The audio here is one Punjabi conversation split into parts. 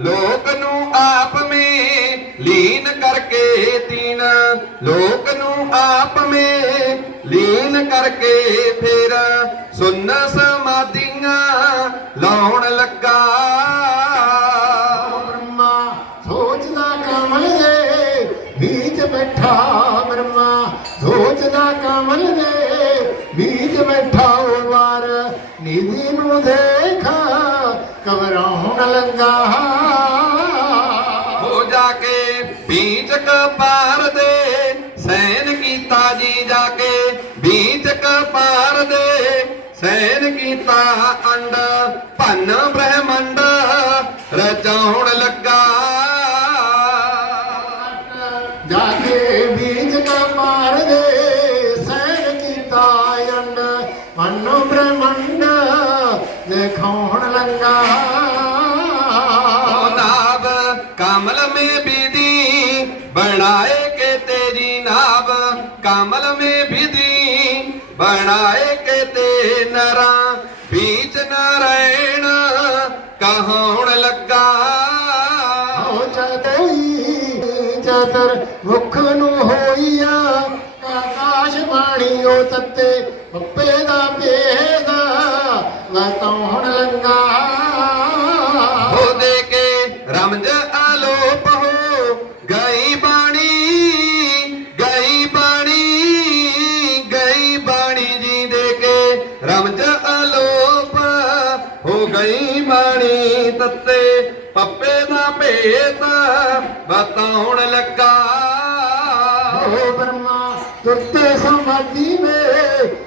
ਲੋਕ ਨੂੰ ਆਪ ਮੇ ਲੀਨ ਕਰਕੇ ਤੀਨ। ਲੋਕ ਨੂੰ ਆਪ ਮੇ ਲੀਨ ਕਰਕੇ ਫਿਰ। ਸੁਨ ਸਮਾਧੀਆਂ ਲਾਉਣ ਲੱਗਾ। ਬ੍ਰਹਮਾ ਸੋਚਦਾ ਕਮਲ ਦੇ ਬੀਜ ਬੈਠਾ ਬ੍ਰਹਮਾ। ਸੋਚਦਾ ਕਮਲ ਦੇ ਬੀਜ ਬੈਠਾ ਉਹ ਵਾਰ। ਨਿਧੀ ਨੂੰ ਦੇਖ ਕਬਰਾਉਣ ਲੱਗਾ ਹੋ ਬੀਜਕ ਪਾਰ ਦੇ ਸੈਨ ਕੀਤਾ ਜੀ ਜਾ ਕੇ। ਬੀਜਕ ਪਾਰ ਦੇ ਸੈਨ ਕੀਤਾ ਅੰਡ। ਭੰਨ ਬ੍ਰਹਮੰਡ ਰਚਾਉਣ ਲੱਗਾ। ਜਾ ਕੇ ਬੀਜਕ ਪਾਰ ਦੇ ਸੈਨ ਕੀਤਾ ਅੰਡ। ਭੰਨ ਬ੍ਰਹਮੰਡ ਦੇਖਾਉਣ ਲੱਗਾ। ਨਾਬ ਕਮਲ ਮੇ कमल में विधि बनाए के ते नरा बीच नारायण कहोण लगा ਹੋ ਚਤਈ ਚਤਰ ਮੁਖ ਨੂੰ ਹੋਈਆ ਆਕਾਸ਼ ਬਾਣੀ ਉਹ ਤੱਤੇ ਪੱਪੇ ਦਾ ਭੇਦ ਵਤਾਉਣ ਲੱਗਾ ਗਈ ਬਾਣੀ ਤੱਤੇ ਪੱਪੇ ਦਾ ਭੇਤ ਬਤਾਉਣ ਲੱਗਾ। ਹੋ ਬਰਮਾ ਤੁਰਤੇ ਸਮਾਧੀ ਮੇ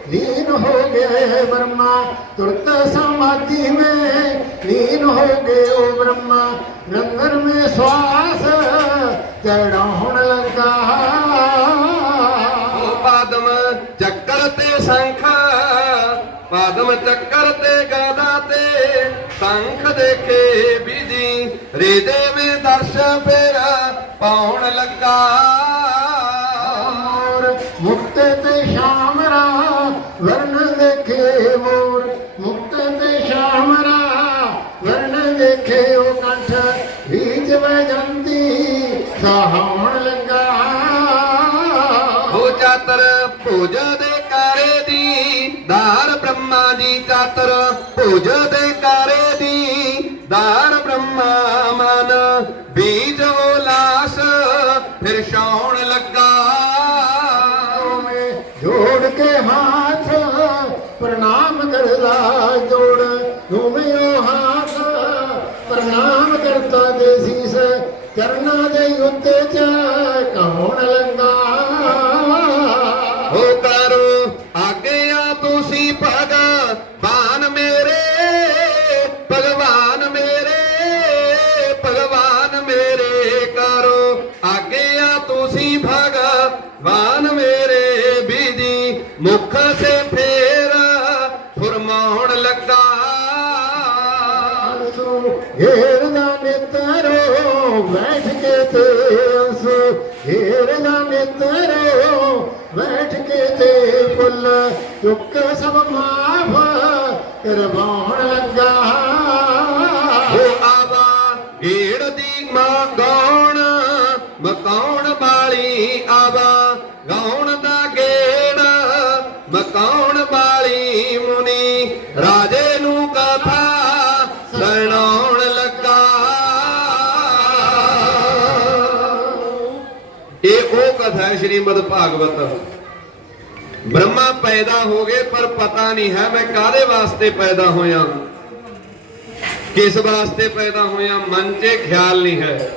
ਲੀਨ ਹੋ ਗਏ ਬਰਮਾ ਤੁਰਤੇ ਸਮਾਧੀ ਮੇ ਲੀਨ ਹੋ ਗਏ ਓ ਬ੍ਰਹਮਾ ਰੰਗਰ ਮੇ ਸਵਾਸ ਚੜਾ ਹੁਣ ਲੱਗਾ। ਓ ਪਾਦਮ ਚੱਕਰ ਤੇ ਸੰਖਾ ਪਦਮ ਚੱਕਰ ਤੇ ਗਾ ਦੇਖੇ ਵਿਧੀ ਹਿਰਦੇ ਵਿੱਚ ਦਰਸ਼ ਫੇਰ ਪਾਉਣ ਲੱਗਾ। ਮੋਰ ਮੁਕਤ ਤੇ ਸ਼ਾਮ ਰਾ ਵਰਨ ਦੇਖੇ ਮੋਰ। ਮੁਕਤ ਤੇ ਸ਼ਾਮ ਰਾ ਵਰਨ ਦੇਖੇ ਉਹ ਕੰਠ। ਵਿੱਚ ਵਜੰਦੀ ਸਹਾਉਣ ਲੱਗਾ। ਹੋ ਚਾਤਰ ਭੋਜ ਦੇ ਕਾਰੇ ਦੀ ਦਾਰ ਬ੍ਰਹਮਾ ਜੀ ਚਾਤਰ। ਭੋਜ ਦਾਰ ਬ੍ਰਹਮਾ ਮਨ, ਬੀਜ ਉਲਾਸ ਫਿਰ ਸ਼ੌਣ ਲੱਗਾ ਮੈਂ ਜੋੜ ਕੇ ਹਾਥ ਪ੍ਰਣਾਮ ਕਰਦਾ ਜੋੜ, ਦੋਵੇਂ ਹਾਥ, ਪ੍ਰਣਾਮ ਕਰਤਾ ਦੇ ਸੀਸ ਚਰਨਾਂ ਦੇ ਉੱਤੇ ਚ ਮੁਖ ਸੇ ਫੇਰ ਫਰਮਾਉਣ ਲੱਗਾ। ਅੰਸੂ ਏਰਦਾ ਨਿਤਰੋ ਬੈਠ ਕੇ ਤੇ ਅੰਸੂ। ਏਰਦਾ ਨਿਤਰੋ ਬੈਠ ਕੇ ਤੇ ਫੁੱਲ। ਚੁੱਕ ਸਭ ਮਾਫ ਕਰਵਾਉਣ ਲੱਗਾ। ਹੋ ਆਵਾ, ਢੇੜ ਦੀ ਮਾਂ ਮਕਾਉਣ ਵਾਲੀ ਮੁਨੀ? ਰਾਜੇ ਨੂੰ ਕਥਾ ਸੁਣਾਉਣ ਲੱਗਾ। ਇਹ ਉਹ ਕਥਾ ਹੈ ਸ਼੍ਰੀਮਦ ਭਾਗਵਤ। ਬ੍ਰਹਮਾ ਪੈਦਾ ਹੋ ਗਏ, ਪਰ ਪਤਾ ਨਹੀਂ ਹੈ ਮੈਂ ਕਾਦੇ ਵਾਸਤੇ ਪੈਦਾ ਹੋਇਆ। ਕਿਸ ਵਾਸਤੇ ਪੈਦਾ ਹੋਇਆ, ਮਨ 'ਚ ਖਿਆਲ ਨਹੀਂ ਹੈ।